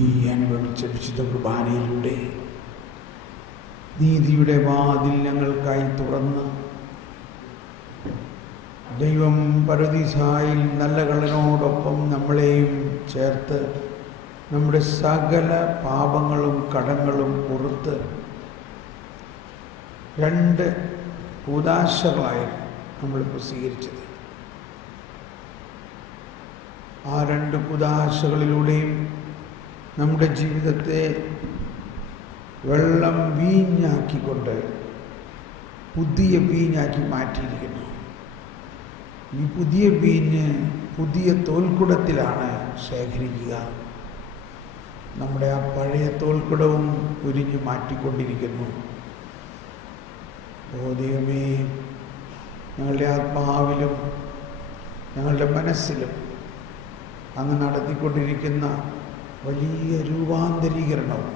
ഈ അനുഭവിച്ച വിശുദ്ധ കുർബാനയിലൂടെ നീതിയുടെ വാതിൽ ഞങ്ങൾക്കായി തുറന്ന് ദൈവം പറുദീസായിൽ നല്ല കള്ളനോടൊപ്പം നമ്മളെയും ചേർത്ത് നമ്മുടെ സകല പാപങ്ങളും കടങ്ങളും പുറത്ത് രണ്ട് കൂദാശകളായിരുന്നു നമ്മളിപ്പോൾ സ്വീകരിച്ചത്. ആ രണ്ട് കൂദാശകളിലൂടെയും നമ്മുടെ ജീവിതത്തെ വെള്ളം വീഞ്ഞാക്കിക്കൊണ്ട് പുതിയ വീഞ്ഞാക്കി മാറ്റിയിരിക്കുന്നു. ഈ പുതിയ വീഞ്ഞ് പുതിയ തോൽക്കുടത്തിലാണ് ശേഖരിക്കുക. നമ്മുടെ ആ പഴയ തോൽക്കുടവും ഉരിഞ്ഞു മാറ്റിക്കൊണ്ടിരിക്കുന്നു. ഓ ദൈവമേ, ഞങ്ങളുടെ ആത്മാവിലും ഞങ്ങളുടെ മനസ്സിലും അങ്ങ് നടത്തിക്കൊണ്ടിരിക്കുന്ന വലിയ രൂപാന്തരീകരണവും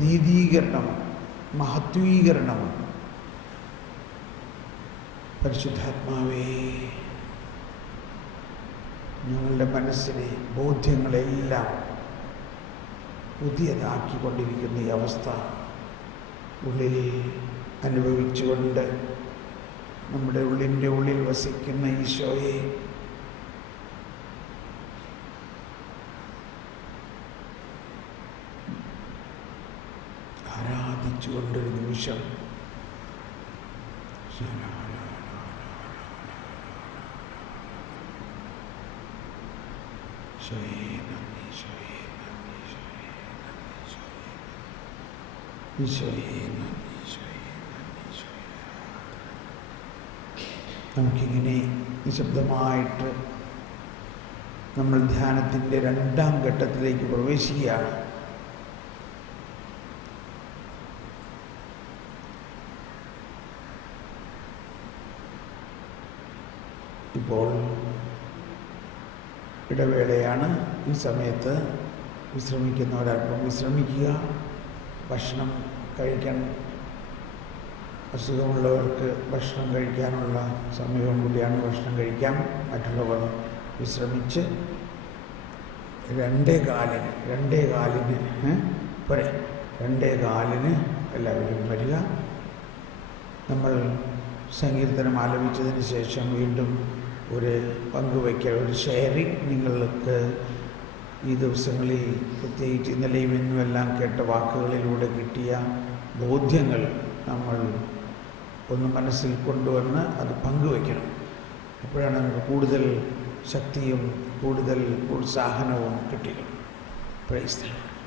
നീതീകരണവും മഹത്വീകരണവും പരിശുദ്ധാത്മാവേ, ഞങ്ങളുടെ മനസ്സിനെ ബോധ്യങ്ങളെല്ലാം പുതിയതാക്കിക്കൊണ്ടിരിക്കുന്ന ഈ അവസ്ഥ ഉള്ളിൽ അനുഭവിച്ചുകൊണ്ട് നമ്മുടെ ഉള്ളിൻ്റെ ഉള്ളിൽ വസിക്കുന്ന ഈശോയെ ആരാധിച്ചുകൊണ്ടൊരു നിമിഷം നമുക്കിങ്ങനെ നിശബ്ദമായിട്ട് നമ്മൾ ധ്യാനത്തിൻ്റെ രണ്ടാം ഘട്ടത്തിലേക്ക് പ്രവേശിക്കുകയാണ്. ഇപ്പോൾ ഇടവേളയാണ്. ഈ സമയത്ത് വിശ്രമിക്കുന്നവരൽപ്പം വിശ്രമിക്കുക. ഭക്ഷണം കഴിക്കാൻ അസുഖമുള്ളവർക്ക് ഭക്ഷണം കഴിക്കാനുള്ള സമയവും കൂടിയാണ്. ഭക്ഷണം കഴിക്കാം. മറ്റുള്ളവർ വിശ്രമിച്ച് രണ്ടേ കാലിന് എല്ലാവരും വരിക. നമ്മൾ സങ്കീർത്തനം ആലപിച്ചതിന് ശേഷം വീണ്ടും ഒരു പങ്കുവയ്ക്കൽ, ഒരു ഷെയറിങ് നിങ്ങൾക്ക് ഈ ദിവസങ്ങളിൽ, പ്രത്യേകിച്ച് ഇന്നലെയും ഇന്നുമെല്ലാം കേട്ട വാക്കുകളിലൂടെ കിട്ടിയ ബോധ്യങ്ങൾ നമ്മൾ ഒന്ന് മനസ്സിൽ കൊണ്ടുവന്ന് അത് പങ്കുവയ്ക്കണം. അപ്പോഴാണ് നമുക്ക് കൂടുതൽ ശക്തിയും കൂടുതൽ പ്രോത്സാഹനവും കിട്ടുക. Praise the Lord.